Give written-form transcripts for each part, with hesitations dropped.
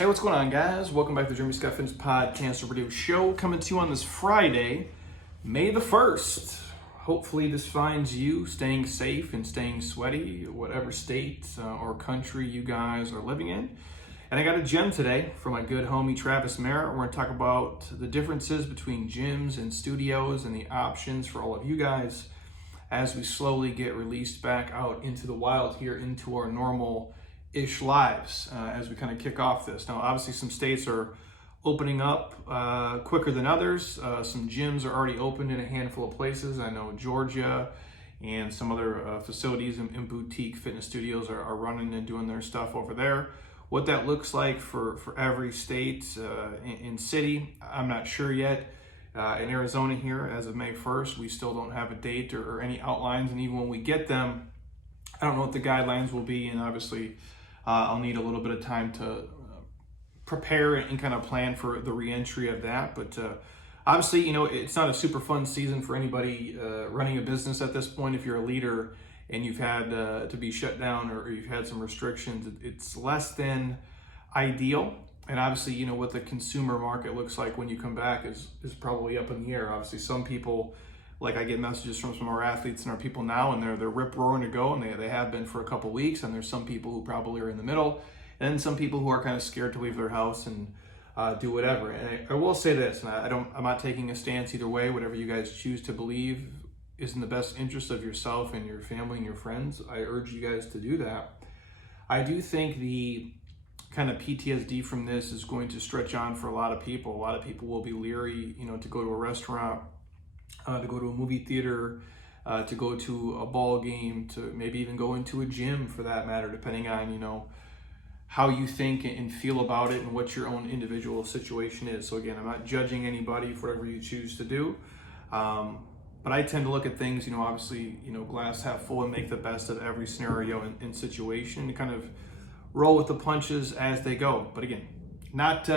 Hey, what's going on, guys? Welcome back to the Jeremy Scott Fitness Podcast Radio Show, coming to you on this Friday, May the 1st. Hopefully this finds you staying safe and staying sweaty, whatever state or country you guys are living in. And I got a gem today from my good homie Travis Merritt. We're going to talk about the differences between gyms and studios and the options for all of you guys as we slowly get released back out into the wild here, into our normal-ish lives as we kind of kick off this. Now, obviously, some states are opening up quicker than others. Some gyms are already open in a handful of places. I know Georgia and some other facilities and boutique fitness studios are running and doing their stuff over there. What that looks like for every state and city, I'm not sure yet. In Arizona here, as of May 1st, we still don't have a date or any outlines, and even when we get them, I don't know what the guidelines will be, and obviously I'll need a little bit of time to prepare and kind of plan for the re-entry of that. But obviously, you know, it's not a super fun season for anybody running a business at this point. If you're a leader and you've had to be shut down or you've had some restrictions, it's less than ideal. And obviously, you know, what the consumer market looks like when you come back is probably up in the air. Obviously, some people, like I get messages from some of our athletes and our people now, and they're rip-roaring to go, and they have been for a couple weeks. And there's some people who probably are in the middle, and then some people who are kind of scared to leave their house and do whatever. And I will say this, and I'm not taking a stance either way. Whatever you guys choose to believe is in the best interest of yourself and your family and your friends, I urge you guys to do that. I do think the kind of PTSD from this is going to stretch on for a lot of people. A lot of people will be leery, you know, to go to a restaurant, to go to a movie theater, to go to a ball game, to maybe even go into a gym for that matter, depending on, you know, how you think and feel about it and what your own individual situation is. So again, I'm not judging anybody for whatever you choose to do. But I tend to look at things, you know, obviously, you know, glass half full and make the best of every scenario and situation and kind of roll with the punches as they go. But again, not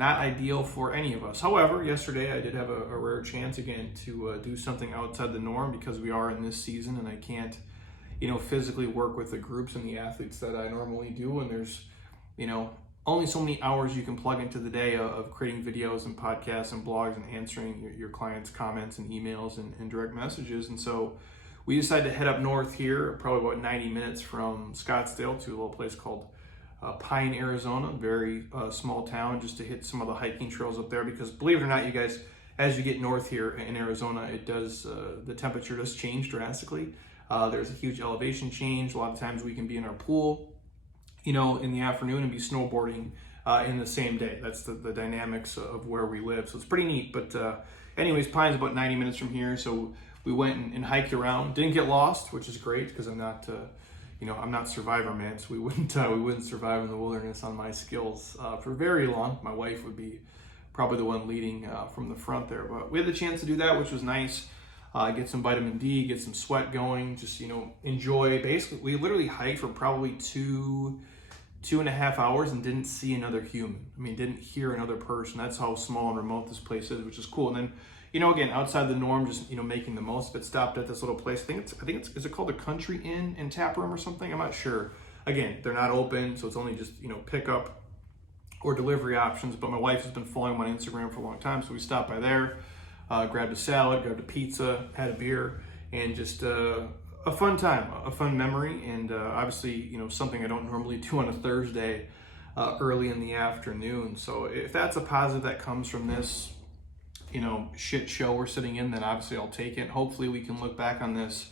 ideal for any of us. However, yesterday I did have a rare chance again to do something outside the norm because we are in this season and I can't, you know, physically work with the groups and the athletes that I normally do. And there's, you know, only so many hours you can plug into the day of creating videos and podcasts and blogs and answering your clients' comments and emails and direct messages. And so we decided to head up north here, probably about 90 minutes from Scottsdale, to a little place called Pine, Arizona, very small town, just to hit some of the hiking trails up there. Because believe it or not, you guys, as you get north here in Arizona, it does the temperature does change drastically. There's a huge elevation change. A lot of times we can be in our pool, you know, in the afternoon and be snowboarding in the same day. That's the dynamics of where we live. So it's pretty neat. But anyways, Pine's about 90 minutes from here. So we went and hiked around. Didn't get lost, which is great because I'm not, you know, I'm not Survivor man. So we wouldn't survive in the wilderness on my skills for very long. My wife would be probably the one leading from the front there. But we had the chance to do that, which was nice. Get some vitamin D, get some sweat going, just, you know, enjoy. Basically, we literally hiked for probably two and a half hours and didn't see another human. I mean, didn't hear another person. That's how small and remote this place is, which is cool. And then, you know, again, outside the norm, just, you know, making the most of it. Stopped at this little place. I think it's is it called the Country Inn and Tap Room or something? I'm not sure. Again, they're not open, so it's only just, you know, pickup or delivery options. But my wife has been following me on Instagram for a long time, so we stopped by there. Grabbed a salad, grabbed a pizza, had a beer, and just a fun time, a fun memory, and obviously, you know, something I don't normally do on a Thursday early in the afternoon. So if that's a positive that comes from this, you know, shit show we're sitting in, then obviously I'll take it. Hopefully we can look back on this,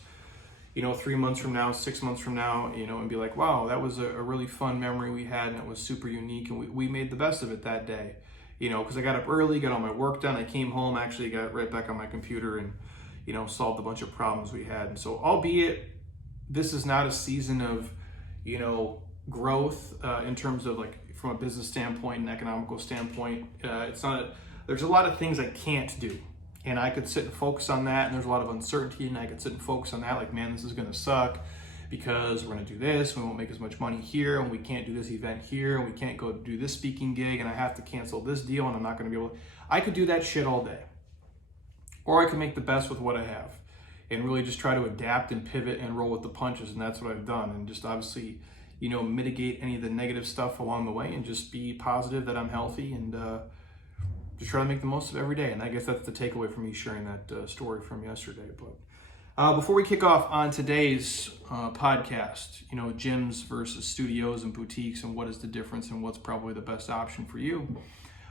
you know, 3 months from now, 6 months from now, you know, and be like, wow, that was a really fun memory we had, and it was super unique, and we made the best of it that day. You know, because I got up early, got all my work done. I came home, actually got right back on my computer and, you know, solved a bunch of problems we had. And so, albeit this is not a season of, you know, growth in terms of like from a business standpoint and economical standpoint, it's not. There's a lot of things I can't do, and I could sit and focus on that. And there's a lot of uncertainty, and I could sit and focus on that. Like, man, this is going to suck because we're going to do this, we won't make as much money here, and we can't do this event here, and we can't go do this speaking gig, and I have to cancel this deal, and I'm not going to be able to. I could do that shit all day. Or I can make the best with what I have and really just try to adapt and pivot and roll with the punches, and that's what I've done. And just obviously, mitigate any of the negative stuff along the way and just be positive that I'm healthy and just try to make the most of every day. And I guess that's the takeaway from me sharing that story from yesterday. But before we kick off on today's podcast, gyms versus studios and boutiques and what is the difference and what's probably the best option for you.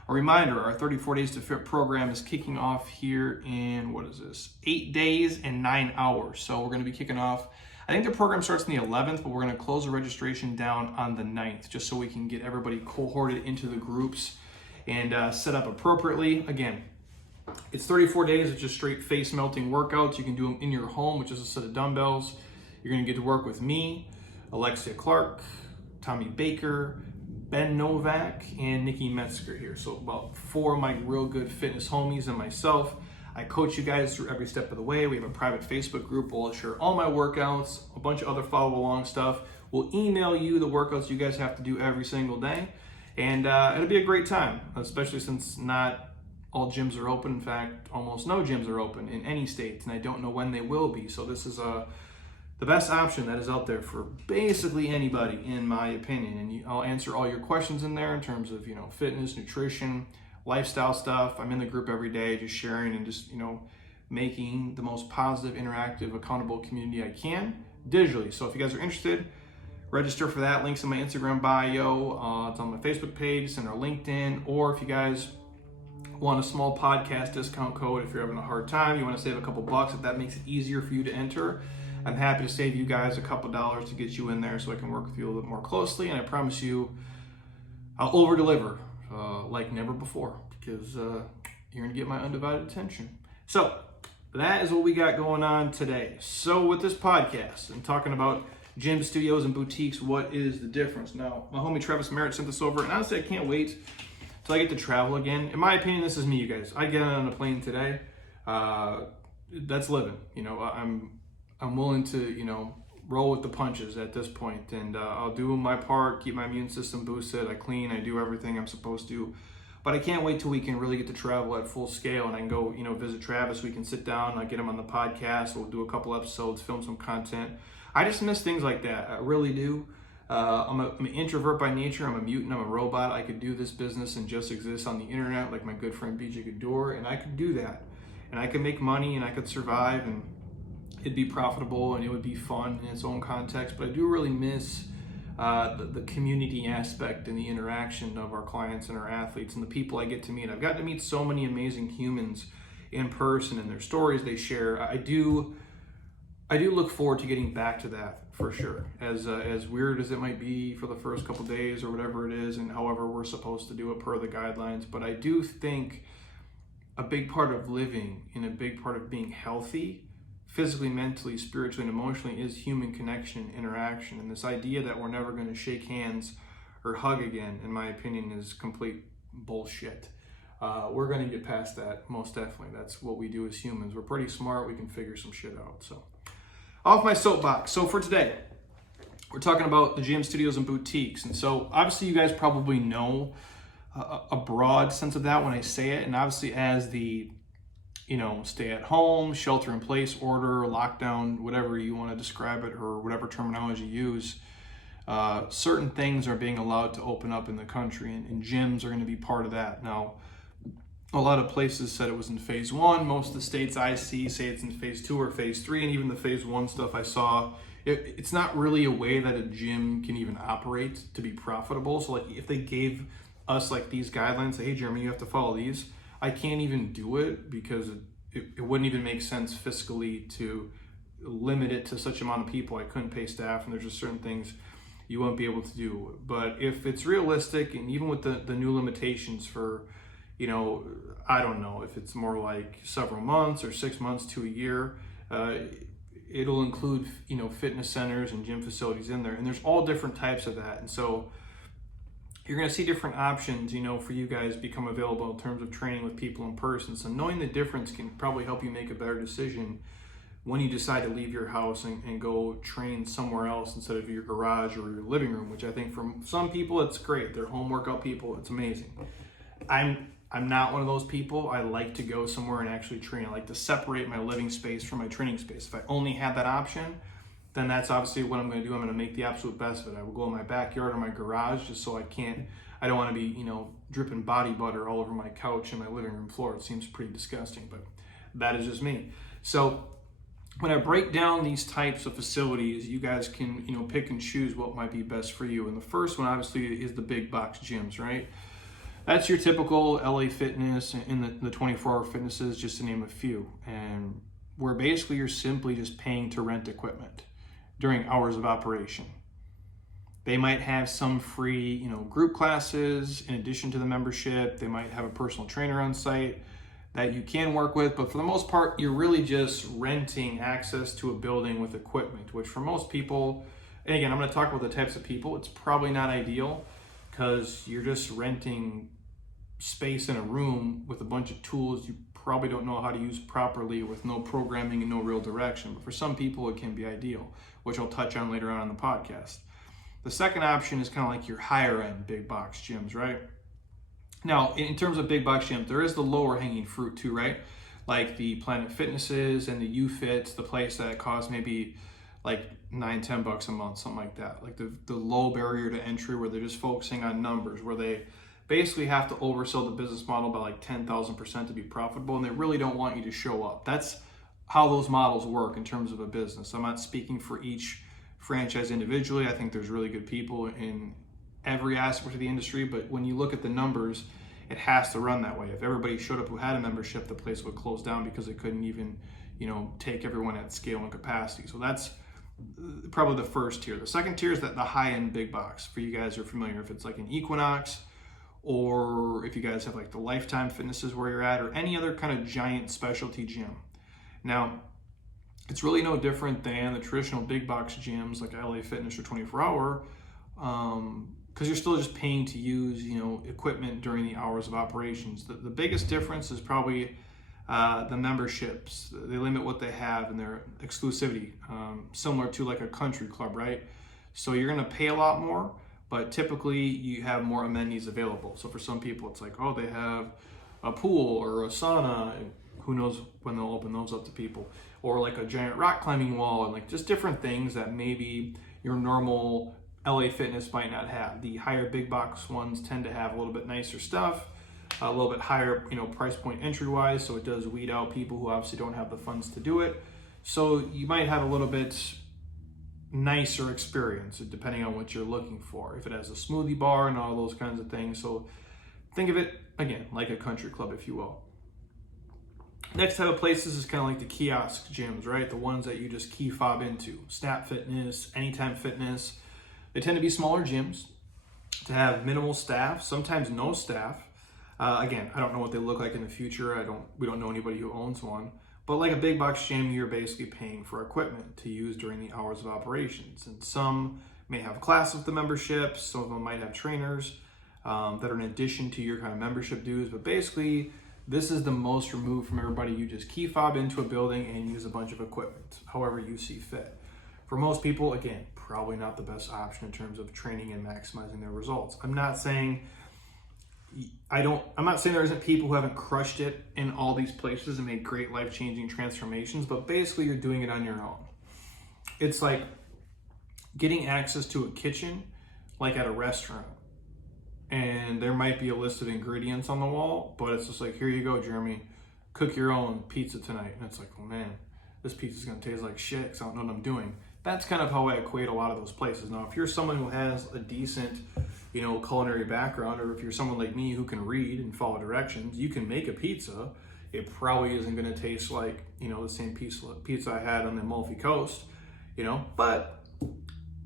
A reminder, our 34 Days to Fit program is kicking off here in, 8 days and 9 hours. So we're going to be kicking off, I think the program starts on the 11th, but we're going to close the registration down on the 9th, just so we can get everybody cohorted into the groups and set up appropriately. Again, it's 34 days of just straight face melting workouts. You can do them in your home with just a set of dumbbells. You're going to get to work with me, Alexia Clark, Tommy Baker, Ben Novak, and Nikki Metzger here. So about 4 of my real good fitness homies and myself. I coach you guys through every step of the way. We have a private Facebook group. We'll share all my workouts, a bunch of other follow along stuff. We'll email you the workouts you guys have to do every single day. And it'll be a great time, especially since not all gyms are open. In fact, almost no gyms are open in any state, and I don't know when they will be. So this is the best option that is out there for basically anybody, in my opinion. And I'll answer all your questions in there in terms of, fitness, nutrition, lifestyle stuff. I'm in the group every day just sharing and just, making the most positive, interactive, accountable community I can digitally. So if you guys are interested, register for that. Links in my Instagram bio. It's on my Facebook page, it's in our LinkedIn. Or if you guys want a small podcast discount code, if you're having a hard time, you want to save a couple bucks, if that makes it easier for you to enter, I'm happy to save you guys a couple dollars to get you in there so I can work with you a little bit more closely. And I promise you, I'll over deliver like never before, because you're going to get my undivided attention. So that is what we got going on today. So with this podcast, I'm talking about gym studios and boutiques. What is the difference? Now, my homie Travis Merritt sent this over, and honestly, I can't wait till I get to travel again. In my opinion, this is me, you guys. I get on a plane today. That's living. I'm willing to, roll with the punches at this point, and I'll do my part, keep my immune system boosted. I clean, I do everything I'm supposed to, but I can't wait till we can really get to travel at full scale, and I can go, visit Travis. We can sit down, I get him on the podcast. We'll do a couple episodes, film some content. I just miss things like that. I really do. I'm an introvert by nature. I'm a mutant. I'm a robot. I could do this business and just exist on the internet like my good friend BJ Gador, and I could do that, and I could make money, and I could survive, and it'd be profitable, and it would be fun in its own context. But I do really miss the community aspect and the interaction of our clients and our athletes and the people I get to meet. I've gotten to meet so many amazing humans in person and their stories they share. I do look forward to getting back to that for sure. As weird as it might be for the first couple days or whatever it is, and however we're supposed to do it per the guidelines. But I do think a big part of living and a big part of being healthy, physically, mentally, spiritually, and emotionally, is human connection and interaction. And this idea that we're never going to shake hands or hug again, in my opinion, is complete bullshit. We're going to get past that, most definitely. That's what we do as humans. We're pretty smart. We can figure some shit out. So, off my soapbox. So for today, we're talking about the gym studios and boutiques. And so obviously you guys probably know a broad sense of that when I say it. And obviously as the stay at home, shelter in place order, lockdown, whatever you want to describe it, or whatever terminology you use, certain things are being allowed to open up in the country, and gyms are going to be part of that. Now, a lot of places said it was in phase 1. Most of the states I see say it's in phase 2 or phase 3, and even the phase 1 stuff I saw, it's not really a way that a gym can even operate to be profitable. So like if they gave us like these guidelines, say, hey Jeremy, you have to follow these, I can't even do it because it wouldn't even make sense fiscally to limit it to such amount of people. I couldn't pay staff, and there's just certain things you won't be able to do. But if it's realistic, and even with the new limitations for, I don't know if it's more like several months or 6 months to a year, it'll include, fitness centers and gym facilities in there. And there's all different types of that. And so you're going to see different options, for you guys become available in terms of training with people in person. So knowing the difference can probably help you make a better decision when you decide to leave your house and go train somewhere else instead of your garage or your living room, which I think for some people, it's great. They're home workout people. It's amazing. I'm not one of those people. I like to go somewhere and actually train. I like to separate my living space from my training space. If I only had that option, then that's obviously what I'm going to do. I'm going to make the absolute best of it. I will go in my backyard or my garage just so I don't want to be, dripping body butter all over my couch and my living room floor. It seems pretty disgusting, but that is just me. So when I break down these types of facilities, you guys can, pick and choose what might be best for you. And the first one obviously is the big box gyms, right? That's your typical LA Fitness and the 24-hour fitnesses, just to name a few. And where basically you're simply just paying to rent equipment during hours of operation. They might have some free, group classes in addition to the membership. They might have a personal trainer on site that you can work with, but for the most part, you're really just renting access to a building with equipment, which for most people, and again, I'm going to talk about the types of people, it's probably not ideal because you're just renting space in a room with a bunch of tools you probably don't know how to use properly with no programming and no real direction. But for some people, it can be ideal, which I'll touch on later on in the podcast. The second option is kind of like your higher end big box gyms, right? Now, in terms of big box gyms, there is the lower hanging fruit too, right? Like the Planet Fitnesses and the UFits, the place that costs maybe like $9-10 a month, something like that. Like the low barrier to entry where they're just focusing on numbers, where they basically have to oversell the business model by like 10,000% to be profitable, and they really don't want you to show up. That's how those models work in terms of a business. I'm not speaking for each franchise individually. I think there's really good people in every aspect of the industry, but when you look at the numbers, it has to run that way. If everybody showed up who had a membership, the place would close down because it couldn't even, take everyone at scale and capacity. So that's probably the first tier. The second tier is the high-end big box. For you guys who are familiar, if it's like an Equinox, or if you guys have like the Lifetime Fitnesses where you're at, or any other kind of giant specialty gym. Now, it's really no different than the traditional big box gyms like LA Fitness or 24 Hour, because you're still just paying to use, equipment during the hours of operations. The biggest difference is probably the memberships. They limit what they have and their exclusivity, similar to like a country club, right? So you're gonna pay a lot more, but typically you have more amenities available. So for some people, it's like, oh, they have a pool or a sauna, and who knows when they'll open those up to people, or like a giant rock climbing wall, and like just different things that maybe your normal LA Fitness might not have. The higher big box ones tend to have a little bit nicer stuff, a little bit higher, price point entry wise. So it does weed out people who obviously don't have the funds to do it. So you might have a little bit nicer experience depending on what you're looking for. If it has a smoothie bar and all those kinds of things. So think of it again like a country club, if you will. Next type of places is kind of like the kiosk gyms, right? The ones that you just key fob into. Snap Fitness, Anytime Fitness. They tend to be smaller gyms to have minimal staff, sometimes no staff. Again, I don't know what they look like in the future. We don't know anybody who owns one. But like a big box gym, you're basically paying for equipment to use during the hours of operations. And some may have classes with the memberships. Some of them might have trainers that are in addition to your kind of membership dues. But basically, this is the most removed from everybody. You just key fob into a building and use a bunch of equipment, however you see fit. For most people, again, probably not the best option in terms of training and maximizing their results. I'm not saying there isn't people who haven't crushed it in all these places and made great life-changing transformations, but basically you're doing it on your own. It's like getting access to a kitchen like at a restaurant. And there might be a list of ingredients on the wall, but it's just like, here you go, Jeremy, cook your own pizza tonight. And it's like, oh man, this pizza's gonna taste like shit because I don't know what I'm doing. That's kind of how I equate a lot of those places. Now, if you're someone who has a decent, culinary background, or if you're someone like me who can read and follow directions, you can make a pizza. It probably isn't gonna taste like, the same pizza I had on the Amalfi Coast, but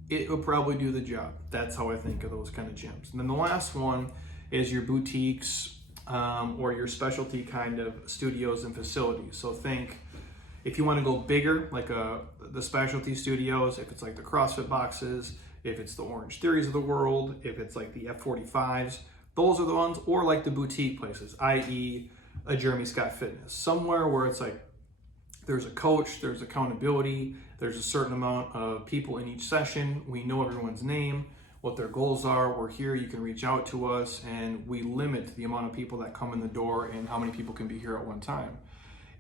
it will probably do the job. That's how I think of those kind of gyms. And then the last one is your boutiques or your specialty kind of studios and facilities. So think, if you want to go bigger, like the specialty studios, if it's like the CrossFit boxes, if it's the Orange Theories of the world, if it's like the F45s, those are the ones, or like the boutique places, i.e. a Jeremy Scott Fitness. Somewhere where it's like, there's a coach, there's accountability, there's a certain amount of people in each session. We know everyone's name, what their goals are. We're here, you can reach out to us, and we limit the amount of people that come in the door and how many people can be here at one time.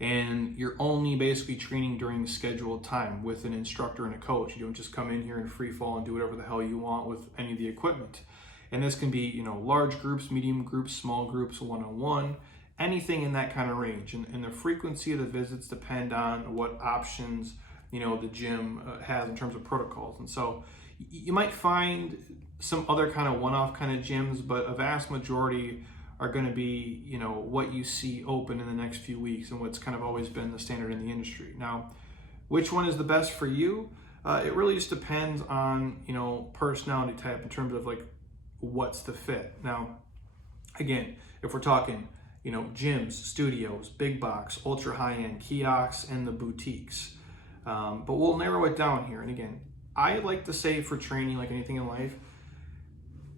and you're only basically training during scheduled time with an instructor and a coach. You don't just come in here and free fall and do whatever the hell you want with any of the equipment. And this can be, large groups, medium groups, small groups, one-on-one, anything in that kind of range. And the frequency of the visits depend on what options, the gym has in terms of protocols. And so you might find some other kind of one-off kind of gyms, but a vast majority are going to be, what you see open in the next few weeks and what's kind of always been the standard in the industry. Now, which one is the best for you? It really just depends on, personality type in terms of like what's the fit. Now, again, if we're talking, gyms, studios, big box, ultra high-end kiosks, and the boutiques. But we'll narrow it down here. And again, I like to say for training, like anything in life,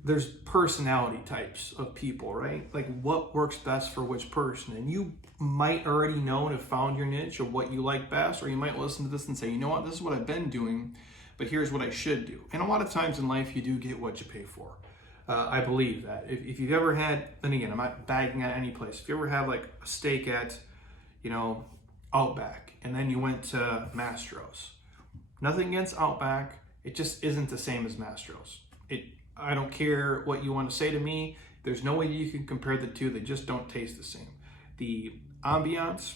there's personality types of people, right? Like what works best for which person. And you might already know and have found your niche or what you like best, or you might listen to this and say, you know what, this is what I've been doing, but here's what I should do. And a lot of times in life, you do get what you pay for. I believe that. If you've ever had, then again, I'm not bagging at any place. If you ever had like a steak at, Outback, and then you went to Mastro's. Nothing against Outback. It just isn't the same as Mastro's. I don't care what you want to say to me. There's no way you can compare the two. They just don't taste the same. The ambiance,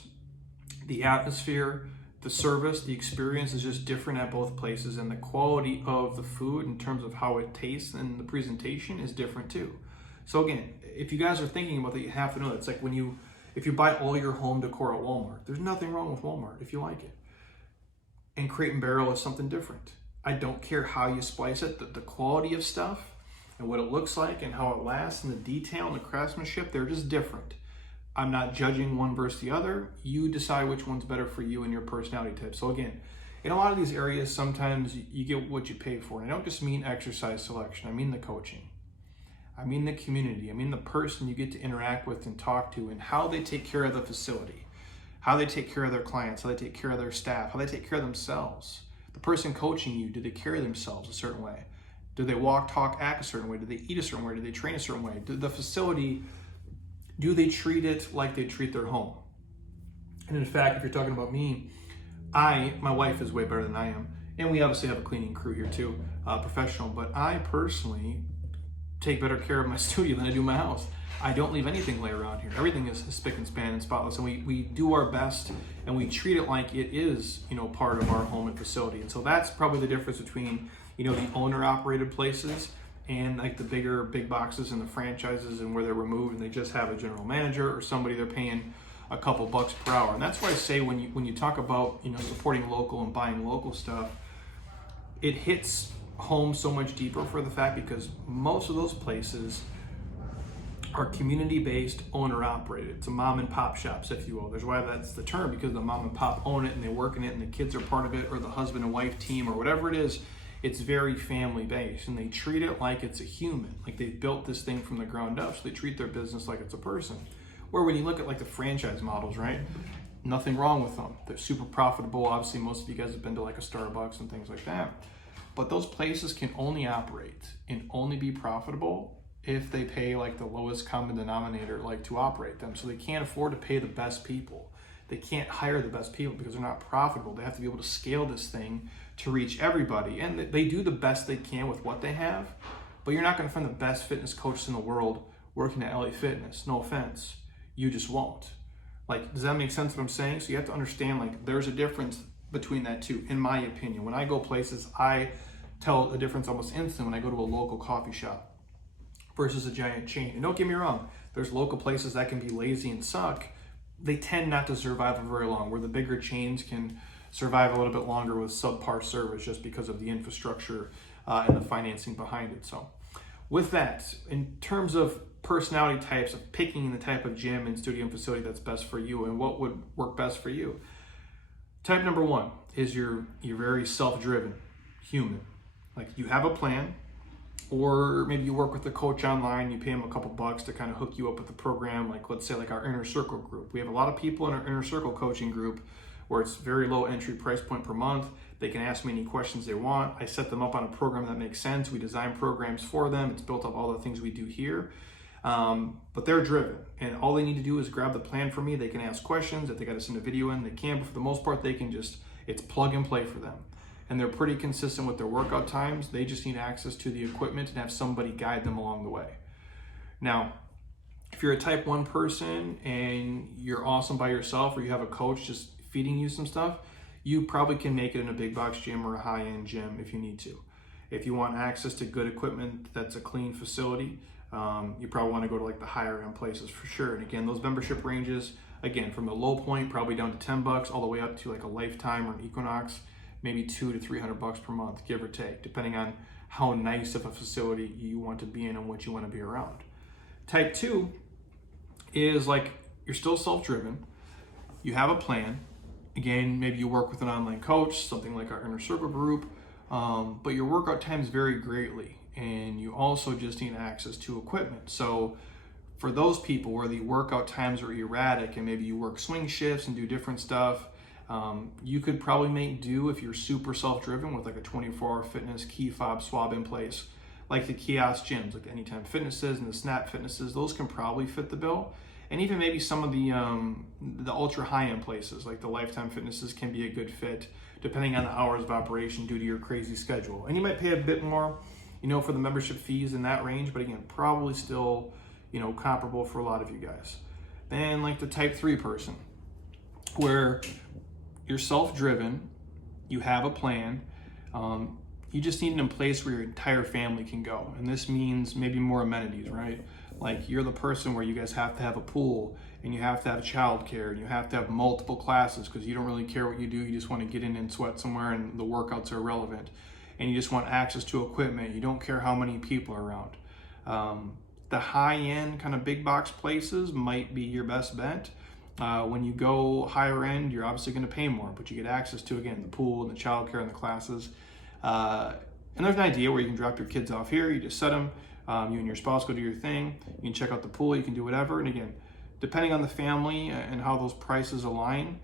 the atmosphere, the service, the experience is just different at both places, and the quality of the food in terms of how it tastes and the presentation is different too. So again, if you guys are thinking about that, you have to know that it's like if you buy all your home decor at Walmart, there's nothing wrong with Walmart if you like it. And Crate and Barrel is something different. I don't care how you splice it, the quality of stuff and what it looks like and how it lasts and the detail and the craftsmanship, they're just different. I'm not judging one versus the other. You decide which one's better for you and your personality type. So again, in a lot of these areas, sometimes you get what you pay for. And I don't just mean exercise selection. I mean the coaching. I mean the community. I mean the person you get to interact with and talk to and how they take care of the facility, how they take care of their clients, how they take care of their staff, how they take care of themselves. The person coaching you, do they carry themselves a certain way? Do they walk, talk, act a certain way? Do they eat a certain way? Do they train a certain way? The facility, do they treat it like they treat their home? And in fact, if you're talking about me, my wife is way better than I am. And we obviously have a cleaning crew here too, professional, but I personally take better care of my studio than I do my house. I don't leave anything lay around here. Everything is spick and span and spotless, and we do our best and we treat it like it is, part of our home and facility. And so that's probably the difference between, the owner operated places and like the big boxes and the franchises and where they're removed and they just have a general manager or somebody they're paying a couple bucks per hour. And that's why I say when you talk about, supporting local and buying local stuff, it hits home so much deeper for the fact because most of those places are community-based, owner-operated. It's a mom and pop shops, if you will. There's why that's the term, because the mom and pop own it and they work in it and the kids are part of it, or the husband and wife team, or whatever it is. It's very family-based and they treat it like it's a human, like they've built this thing from the ground up, so they treat their business like it's a person. Where when you look at like the franchise models, right? Nothing wrong with them. They're super profitable. Obviously, most of you guys have been to like a Starbucks and things like that. But those places can only operate and only be profitable if they pay like the lowest common denominator like to operate them. So they can't afford to pay the best people. They can't hire the best people because they're not profitable. They have to be able to scale this thing to reach everybody. And they do the best they can with what they have, but you're not gonna find the best fitness coaches in the world working at LA Fitness. No offense, you just won't. Like, does that make sense what I'm saying? So you have to understand like there's a difference between that two, in my opinion. When I go places, I tell the difference almost instant when I go to a local coffee shop versus a giant chain. And don't get me wrong, there's local places that can be lazy and suck. They tend not to survive for very long, where the bigger chains can survive a little bit longer with subpar service just because of the infrastructure and the financing behind it. So with that, in terms of personality types, of picking the type of gym and studio and facility that's best for you and what would work best for you. Type number one is you're very self-driven human. Like you have a plan, or maybe you work with a coach online, you pay them a couple bucks to kind of hook you up with the program. Like let's say like our Inner Circle group. We have a lot of people in our Inner Circle coaching group where it's very low entry price point per month. They can ask me any questions they want. I set them up on a program that makes sense. We design programs for them. It's built up all the things we do here. But they're driven, and all they need to do is grab the plan from me. They can ask questions. If they got to send a video in, they can, but for the most part, they can just, it's plug and play for them. And they're pretty consistent with their workout times. They just need access to the equipment and have somebody guide them along the way. Now, if you're a type 1 person and you're awesome by yourself, or you have a coach just feeding you some stuff, you probably can make it in a big box gym or a high-end gym if you need to. If you want access to good equipment that's a clean facility, you probably want to go to like the higher end places for sure. And again, those membership ranges, again, from the low point, probably down to $10, all the way up to like a Lifetime or an Equinox, maybe $200 to $300 per month, give or take, depending on how nice of a facility you want to be in and what you want to be around. Type 2 is like, you're still self-driven, you have a plan. Again, maybe you work with an online coach, something like our Inner Circle group, but your workout times vary greatly, and you also just need access to equipment. So for those people where the workout times are erratic and maybe you work swing shifts and do different stuff, you could probably make do if you're super self-driven with like a 24-hour fitness key fob swab in place, like the kiosk gyms, like the Anytime Fitnesses and the Snap Fitnesses. Those can probably fit the bill. And even maybe some of the ultra high-end places, like the Lifetime Fitnesses, can be a good fit, depending on the hours of operation due to your crazy schedule. And you might pay a bit more, for the membership fees in that range, but again, probably still, comparable for a lot of you guys. Then like the type 3 person, where you're self-driven, you have a plan, you just need it in place where your entire family can go. And this means maybe more amenities, right? Like you're the person where you guys have to have a pool, and you have to have childcare, and you have to have multiple classes because you don't really care what you do. You just want to get in and sweat somewhere, and the workouts are irrelevant. And you just want access to equipment. You don't care how many people are around. The high-end kind of big box places might be your best bet. When you go higher end, you're obviously going to pay more, but you get access to, again, the pool and the childcare and the classes. And there's an idea where you can drop your kids off here. You just set them. You and your spouse go do your thing. You can check out the pool. You can do whatever. And again, depending on the family and how those prices align,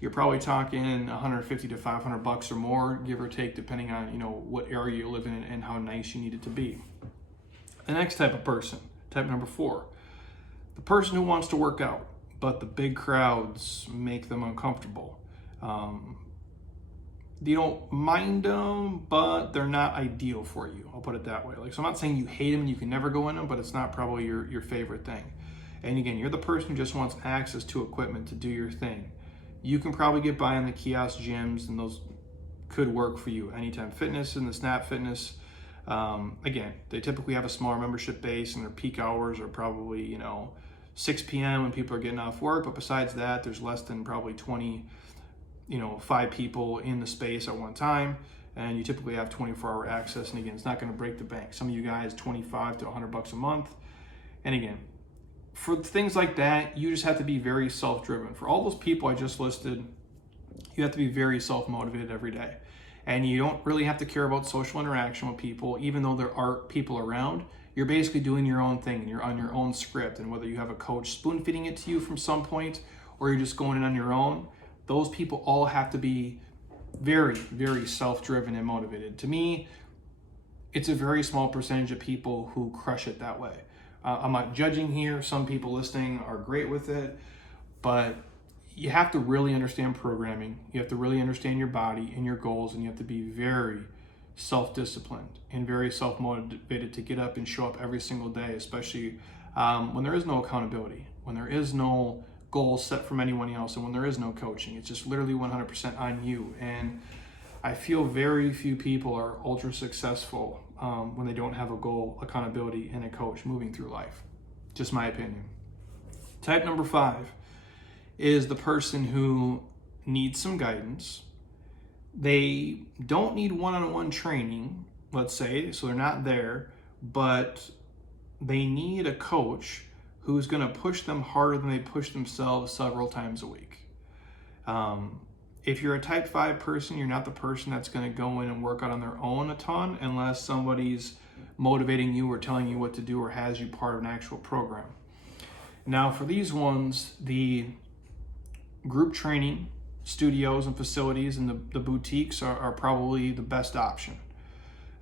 you're probably talking $150 to $500 or more, give or take, depending on what area you live in and how nice you need it to be. The next type of person, type number 4, the person who wants to work out, but the big crowds make them uncomfortable. You don't mind them, but they're not ideal for you. I'll put it that way. So I'm not saying you hate them and you can never go in them, but it's not probably your favorite thing. And again, you're the person who just wants access to equipment to do your thing. You can probably get by in the kiosk gyms, and those could work for you. Anytime Fitness and the Snap Fitness. Again, they typically have a smaller membership base, and their peak hours are probably 6 p.m. when people are getting off work. But besides that, there's less than probably 5 people in the space at one time, and you typically have 24-hour access. And again, it's not going to break the bank. Some of you guys, $25 to $100 a month. And again, for things like that, you just have to be very self-driven. For all those people I just listed, you have to be very self-motivated every day. And you don't really have to care about social interaction with people, even though there are people around. You're basically doing your own thing, and you're on your own script. And whether you have a coach spoon-feeding it to you from some point, or you're just going in on your own, those people all have to be very, very self-driven and motivated. To me, it's a very small percentage of people who crush it that way. I'm not judging here. Some people listening are great with it, but you have to really understand programming. You have to really understand your body and your goals, and you have to be very self-disciplined and very self-motivated to get up and show up every single day, especially when there is no accountability, when there is no goals set from anyone else, and when there is no coaching. It's just literally 100% on you. And I feel very few people are ultra successful when they don't have a goal, accountability, and a coach moving through life. Just my opinion. Type number 5 is the person who needs some guidance. They don't need one-on-one training, let's say, so they're not there, but they need a coach who's going to push them harder than they push themselves several times a week. If you're a type 5 person, you're not the person that's going to go in and work out on their own a ton unless somebody's motivating you or telling you what to do or has you part of an actual program. Now, for these ones, the group training studios and facilities and the boutiques are probably the best option.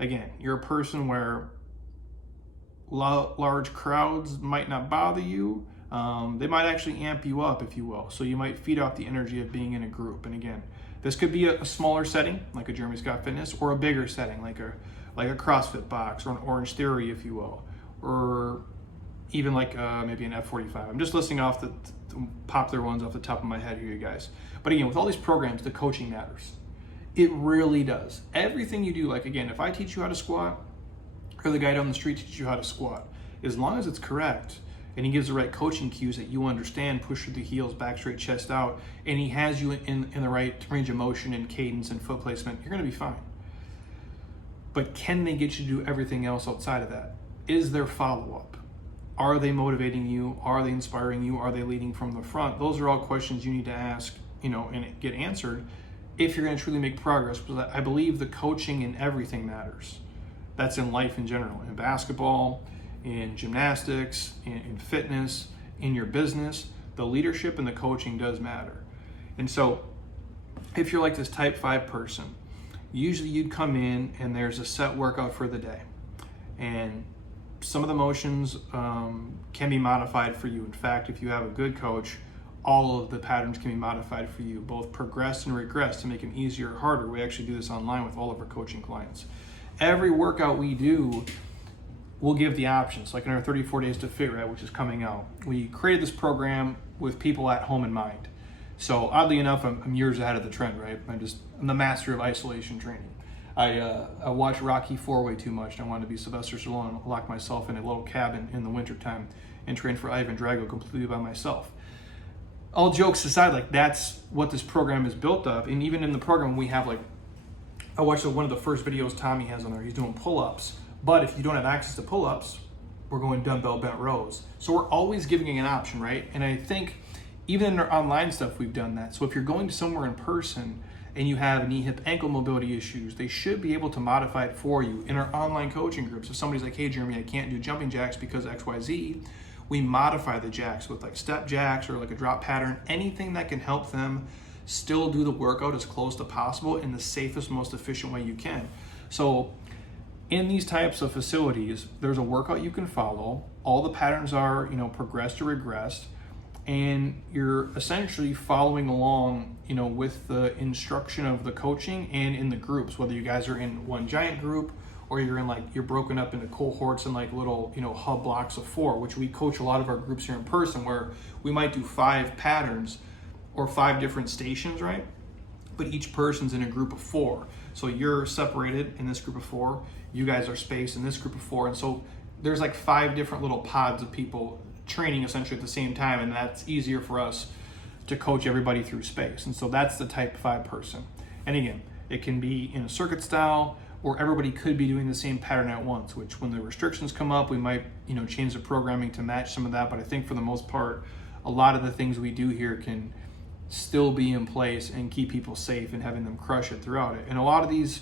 Again, you're a person where large crowds might not bother you. They might actually amp you up, if you will. So you might feed off the energy of being in a group. And again, this could be a smaller setting, like a Jeremy Scott Fitness, or a bigger setting, like a CrossFit box or an Orange Theory, if you will, or even like maybe an F45. I'm just listing off the popular ones off the top of my head here, you guys. But again, with all these programs, the coaching matters. It really does. Everything you do, like again, if I teach you how to squat, or the guy down the street teaches you how to squat, as long as it's correct, and he gives the right coaching cues that you understand, push through the heels, back straight, chest out, and he has you in the right range of motion and cadence and foot placement, you're gonna be fine. But can they get you to do everything else outside of that? Is there follow-up? Are they motivating you? Are they inspiring you? Are they leading from the front? Those are all questions you need to ask, and get answered if you're gonna truly make progress, because I believe the coaching in everything matters. That's in life in general, in basketball, in gymnastics, in fitness, in your business. The leadership and the coaching does matter. And so if you're like this type 5 person, usually you'd come in and there's a set workout for the day. And some of the motions can be modified for you. In fact, if you have a good coach, all of the patterns can be modified for you, both progress and regress, to make them easier or harder. We actually do this online with all of our coaching clients. Every workout we do, we'll give the options, like in our 34 Days to Fit, right, which is coming out. We created this program with people at home in mind. So oddly enough, I'm years ahead of the trend, right? I'm the master of isolation training. I watch Rocky IV way too much. I wanted to be Sylvester Stallone and lock myself in a little cabin in the wintertime and train for Ivan Drago completely by myself. All jokes aside, like that's what this program is built of. And even in the program, we have I watched one of the first videos Tommy has on there. He's doing pull-ups. But if you don't have access to pull-ups, we're going dumbbell bent rows. So we're always giving an option, right? And I think even in our online stuff, we've done that. So if you're going to somewhere in person and you have knee, hip, ankle mobility issues, they should be able to modify it for you. In our online coaching groups, if somebody's like, hey, Jeremy, I can't do jumping jacks because XYZ, we modify the jacks with like step jacks or like a drop pattern, anything that can help them still do the workout as close to possible in the safest, most efficient way you can. So in these types of facilities, there's a workout you can follow. All the patterns are, progressed or regressed, and you're essentially following along, with the instruction of the coaching and in the groups, whether you guys are in one giant group or you're in you're broken up into cohorts and little, hub blocks of 4, which we coach a lot of our groups here in person, where we might do 5 patterns or 5 different stations, right? But each person's in a group of 4. So you're separated in this group of 4, you guys are spaced in this group of 4, and so there's 5 different little pods of people training essentially at the same time, and that's easier for us to coach everybody through space. And so that's the type 5 person. And again, it can be in a circuit style, or everybody could be doing the same pattern at once, which when the restrictions come up, we might change the programming to match some of that. But I think for the most part, a lot of the things we do here can still be in place and keep people safe and having them crush it throughout it. And a lot of these,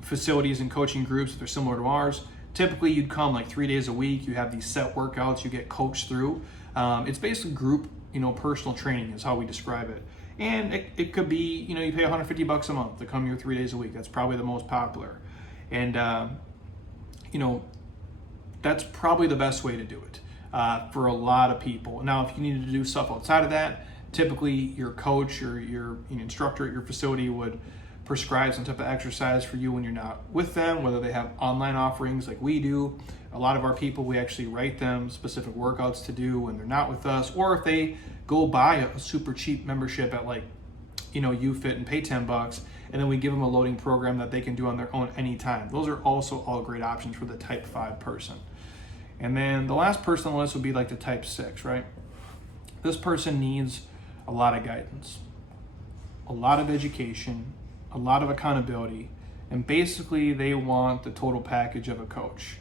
facilities and coaching groups, if they're similar to ours, typically you'd come 3 days a week, you have these set workouts you get coached through. It's basically group, personal training is how we describe it. And it could be, you pay $150 a month to come here 3 days a week. That's probably the most popular. And, that's probably the best way to do it for a lot of people. Now, if you needed to do stuff outside of that, typically your coach or your instructor at your facility would prescribe some type of exercise for you when you're not with them, whether they have online offerings like we do. A lot of our people, we actually write them specific workouts to do when they're not with us, or if they go buy a super cheap membership at UFit and pay $10, and then we give them a loading program that they can do on their own anytime. Those are also all great options for the type 5 person. And then the last person on the list would be the type 6, right? This person needs a lot of guidance, a lot of education, a lot of accountability, and basically they want the total package of a coach,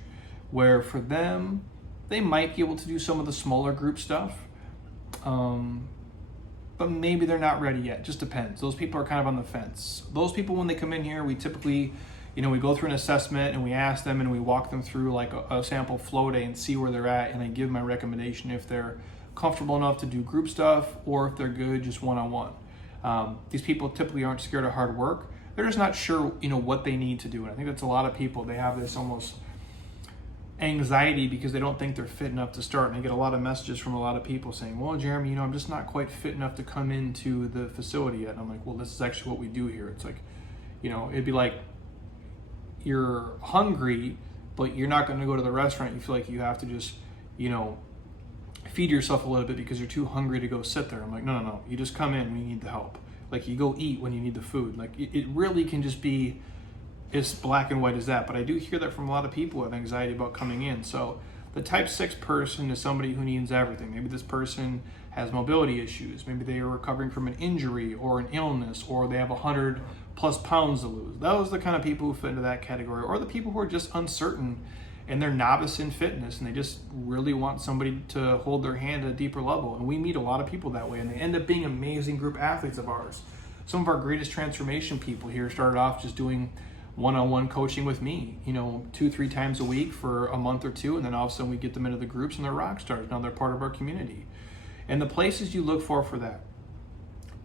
where for them, they might be able to do some of the smaller group stuff, but maybe they're not ready yet. Just depends. Those people are kind of on the fence. Those people, when they come in here, we typically, we go through an assessment and we ask them and we walk them through a sample flow day and see where they're at, and I give my recommendation if they're comfortable enough to do group stuff or if they're good just one-on-one. These people typically aren't scared of hard work. They're just not sure, what they need to do. And I think that's a lot of people. They have this almost anxiety because they don't think they're fit enough to start. And I get a lot of messages from a lot of people saying, well, Jeremy, I'm just not quite fit enough to come into the facility yet. And I'm like, well, this is actually what we do here. It's like, it'd be like you're hungry, but you're not going to go to the restaurant. You feel like you have to just, feed yourself a little bit because you're too hungry to go sit there. I'm like, no. You just come in when you need the help. Like, you go eat when you need the food. Like, it really can just be as black and white as that. But I do hear that from a lot of people who have anxiety about coming in. So the type 6 person is somebody who needs everything. Maybe this person has mobility issues. Maybe they are recovering from an injury or an illness, or they have 100 plus pounds to lose. Those are the kind of people who fit into that category. Or the people who are just uncertain and they're novice in fitness and they just really want somebody to hold their hand at a deeper level. And we meet a lot of people that way, and they end up being amazing group athletes of ours. Some of our greatest transformation people here started off just doing one-on-one coaching with me, 2-3 times a week for a month or two, and then all of a sudden we get them into the groups and they're rock stars. Now they're part of our community. And the places you look for that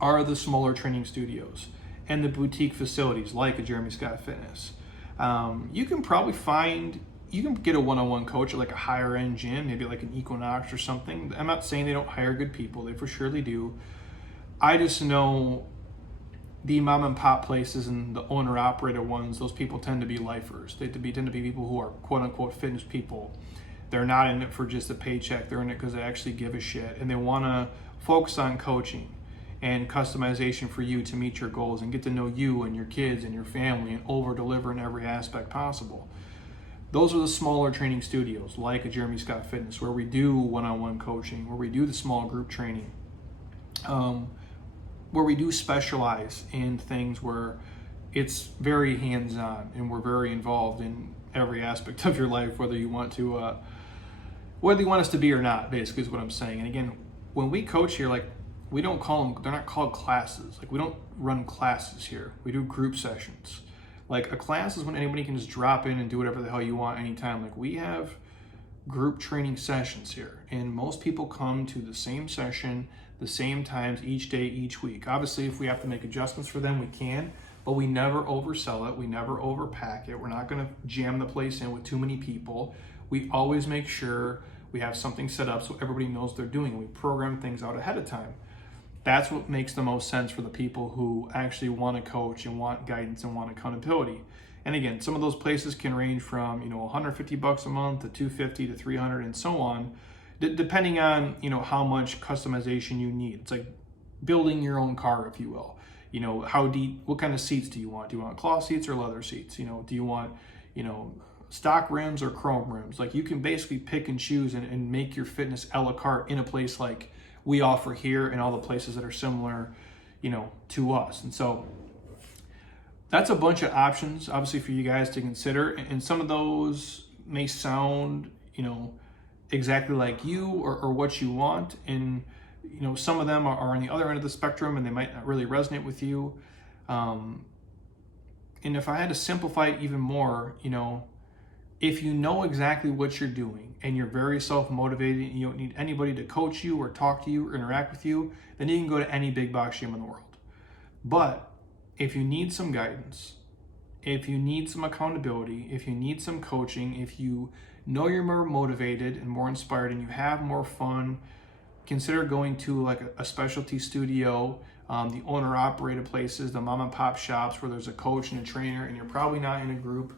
are the smaller training studios and the boutique facilities like a Jeremy Scott Fitness. You can get a one-on-one coach at like a higher end gym, maybe like an Equinox or something. I'm not saying they don't hire good people, they for surely do. I just know the mom and pop places and the owner operator ones, those people tend to be lifers. They tend to be people who are quote unquote fitness people. They're not in it for just a paycheck. They're in it because they actually give a shit, and they want to focus on coaching and customization for you to meet your goals and get to know you and your kids and your family and over deliver in every aspect possible. Those are the smaller training studios like a Jeremy Scott Fitness, where we do one-on-one coaching, where we do the small group training, where we do specialize in things where it's very hands-on and we're very involved in every aspect of your life, whether you want us to be or not, basically is what I'm saying. And again, when we coach here, like, we don't call them, they're not called classes. Like, we don't run classes here. We do group sessions. Like, a class is when anybody can just drop in and do whatever the hell you want anytime. Like, we have group training sessions here, and most people come to the same session, the same times each day, each week. Obviously, if we have to make adjustments for them, we can, but we never oversell it. We never overpack it. We're not going to jam the place in with too many people. We always make sure we have something set up so everybody knows what they're doing. We program things out ahead of time. That's what makes the most sense for the people who actually want to coach and want guidance and want accountability. And again, some of those places can range from, $150 a month to $250 to $300 and so on, depending on, how much customization you need. It's like building your own car, if you will. How deep, what kind of seats do you want? Do you want cloth seats or leather seats? Do you want, stock rims or chrome rims? Like, you can basically pick and choose and make your fitness a la carte in a place like we offer here and all the places that are similar, to us. And so that's a bunch of options, obviously, for you guys to consider. And some of those may sound, exactly like you or what you want. And, some of them are on the other end of the spectrum and they might not really resonate with you. And if I had to simplify it even more, if you know exactly what you're doing and you're very self-motivated and you don't need anybody to coach you or talk to you or interact with you, then you can go to any big box gym in the world. But if you need some guidance, if you need some accountability, if you need some coaching, if you know you're more motivated and more inspired and you have more fun, consider going to like a specialty studio, the owner-operated places, the mom and pop shops where there's a coach and a trainer, and you're probably not in a group,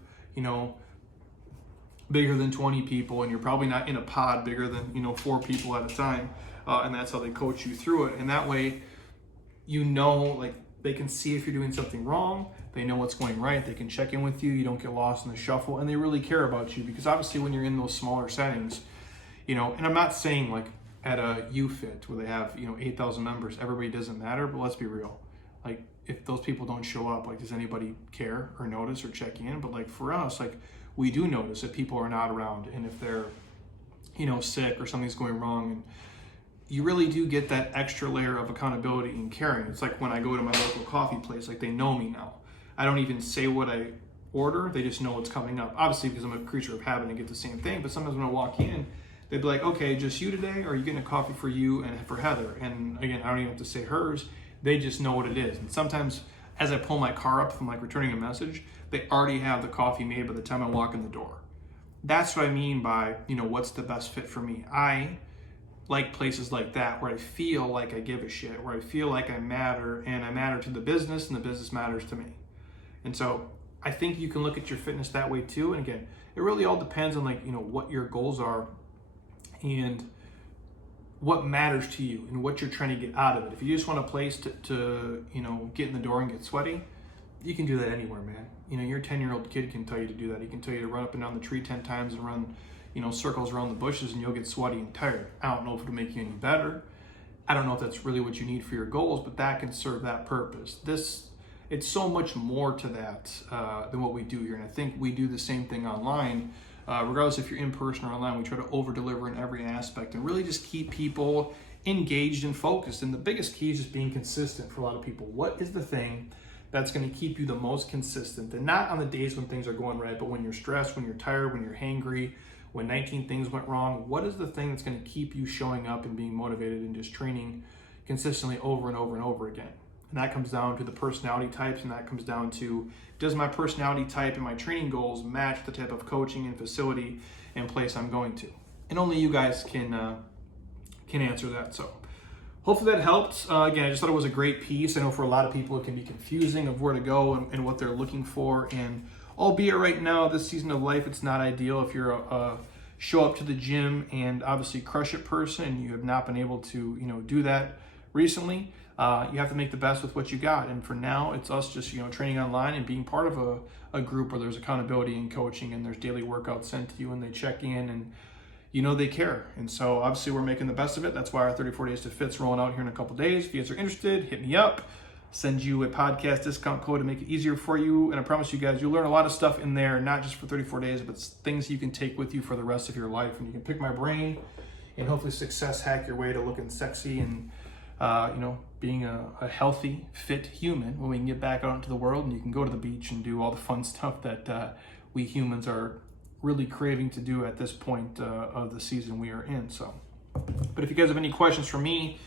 bigger than 20 people, and you're probably not in a pod bigger than 4 people at a time, and that's how they coach you through it. And that way, like, they can see if you're doing something wrong, they know what's going right, they can check in with you, you don't get lost in the shuffle, and they really care about you. Because obviously when you're in those smaller settings, and I'm not saying like at a UFit where they have 8,000 members, everybody doesn't matter, but let's be real, like, if those people don't show up, like, does anybody care or notice or check in? But like, for us, like, we do notice that people are not around, and if they're, sick or something's going wrong, and you really do get that extra layer of accountability and caring. It's like when I go to my local coffee place, like, they know me now. I don't even say what I order, they just know what's coming up. Obviously, because I'm a creature of habit and get the same thing, but sometimes when I walk in, they'd be like, okay, just you today, or are you getting a coffee for you and for Heather? And again, I don't even have to say hers, they just know what it is. And sometimes as I pull my car up from like returning a message, they already have the coffee made by the time I walk in the door. That's what I mean by, what's the best fit for me. I like places like that where I feel like I give a shit, where I feel like I matter, and I matter to the business and the business matters to me. And so I think you can look at your fitness that way too. And again, it really all depends on what your goals are and what matters to you and what you're trying to get out of it. If you just want a place to get in the door and get sweaty, you can do that anywhere, man. Your 10-year-old kid can tell you to do that. He can tell you to run up and down the tree 10 times and run, circles around the bushes, and you'll get sweaty and tired. I don't know if it'll make you any better. I don't know if that's really what you need for your goals, but that can serve that purpose. It's so much more to that than what we do here. And I think we do the same thing online. Regardless if you're in person or online, we try to over-deliver in every aspect and really just keep people engaged and focused. And the biggest key is just being consistent for a lot of people. What is the thing that's going to keep you the most consistent? And not on the days when things are going right, but when you're stressed, when you're tired, when you're hangry, when 19 things went wrong. What is the thing that's going to keep you showing up and being motivated and just training consistently over and over and over again? And that comes down to the personality types, and that comes down to, does my personality type and my training goals match the type of coaching and facility and place I'm going to? And only you guys can answer that. So hopefully that helped. Again, I just thought it was a great piece. I know for a lot of people it can be confusing of where to go and what they're looking for. And albeit right now, this season of life, it's not ideal if you're a show up to the gym and obviously crush it person, and you have not been able to do that recently. You have to make the best with what you got. And for now, it's us just, training online and being part of a group where there's accountability and coaching, and there's daily workouts sent to you, and they check in, and they care. And so obviously we're making the best of it. That's why our 34 Days to Fit's rolling out here in a couple days. If you guys are interested, hit me up. Send you a podcast discount code to make it easier for you. And I promise you guys, you'll learn a lot of stuff in there, not just for 34 days, but things you can take with you for the rest of your life. And you can pick my brain and hopefully success hack your way to looking sexy and being a healthy, fit human when we can get back out into the world, and you can go to the beach and do all the fun stuff that we humans are really craving to do at this point of the season we are in. So, but if you guys have any questions for me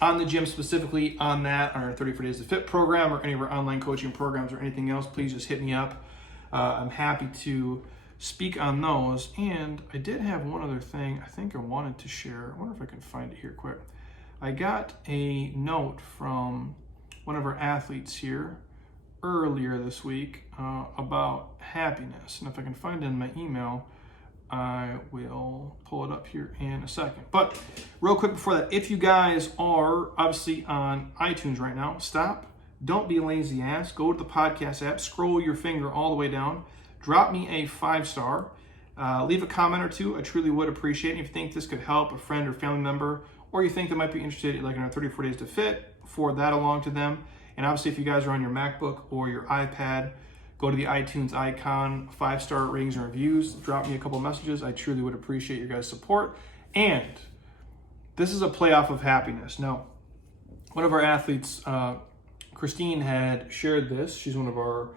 on the gym, specifically on that, on our 34 Days to Fit program, or any of our online coaching programs, or anything else, please just hit me up. I'm happy to speak on those. And I did have one other thing I think I wanted to share. I wonder if I can find it here quick. I got a note from one of our athletes here earlier this week about happiness. And if I can find it in my email, I will pull it up here in a second. But real quick before that, if you guys are obviously on iTunes right now, stop. Don't be a lazy ass. Go to the podcast app, scroll your finger all the way down, drop me a 5-star, leave a comment or two. I truly would appreciate it. If you think this could help a friend or family member, or you think they might be interested in our 34 Days to Fit, forward that along to them. And obviously, if you guys are on your MacBook or your iPad, go to the iTunes icon, 5-star ratings and reviews, drop me a couple messages. I truly would appreciate your guys' support. And this is a playoff of happiness. Now, one of our athletes, Christine, had shared this. She's one of our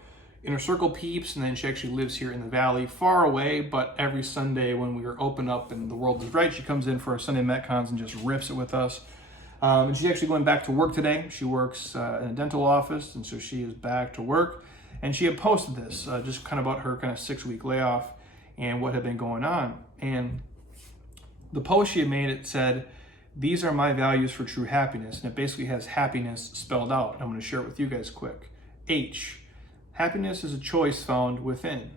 Inner Circle peeps, and then she actually lives here in the Valley, far away, but every Sunday when we are open up and the world is right, she comes in for our Sunday Metcons and just rips it with us. And she's actually going back to work today. She works in a dental office, and so she is back to work. And she had posted this, just kind of about her kind of 6-week layoff and what had been going on. And the post she had made, it said, "These are my values for true happiness." And it basically has happiness spelled out. I'm going to share it with you guys quick. H, happiness is a choice found within.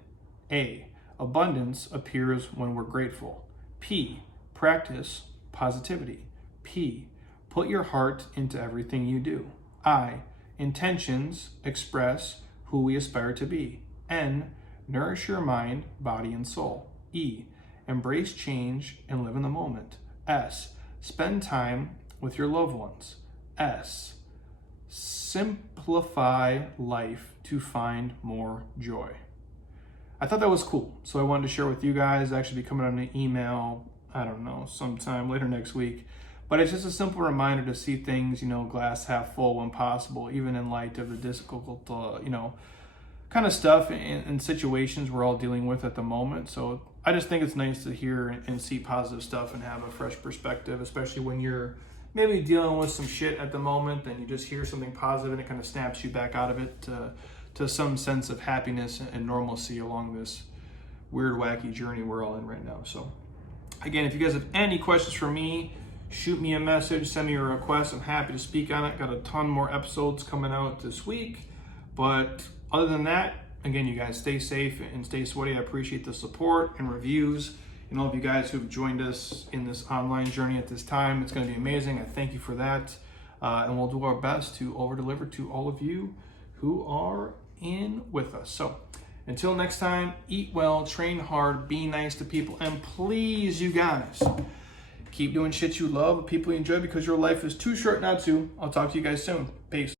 A, abundance appears when we're grateful. P, practice positivity. P, put your heart into everything you do. I, intentions express who we aspire to be. N, nourish your mind, body, and soul. E, embrace change and live in the moment. S, spend time with your loved ones. S, simplify life to find more joy. I thought that was cool, so I wanted to share with you guys. Actually be coming on an email, I don't know, sometime later next week. But it's just a simple reminder to see things, glass half full when possible, even in light of the difficult, kind of stuff and situations we're all dealing with at the moment. So I just think it's nice to hear and see positive stuff and have a fresh perspective, especially when you're maybe dealing with some shit at the moment, then you just hear something positive and it kind of snaps you back out of it to some sense of happiness and normalcy along this weird, wacky journey we're all in right now. So again, if you guys have any questions for me, shoot me a message, send me a request. I'm happy to speak on it. Got a ton more episodes coming out this week. But other than that, again, you guys stay safe and stay sweaty. I appreciate the support and reviews and all of you guys who've joined us in this online journey at this time. It's going to be amazing. I thank you for that. And we'll do our best to over-deliver to all of you who are in with us. So until next time, eat well, train hard, be nice to people, and please, you guys, keep doing shit you love, people you enjoy, because your life is too short not to. I'll talk to you guys soon. Peace.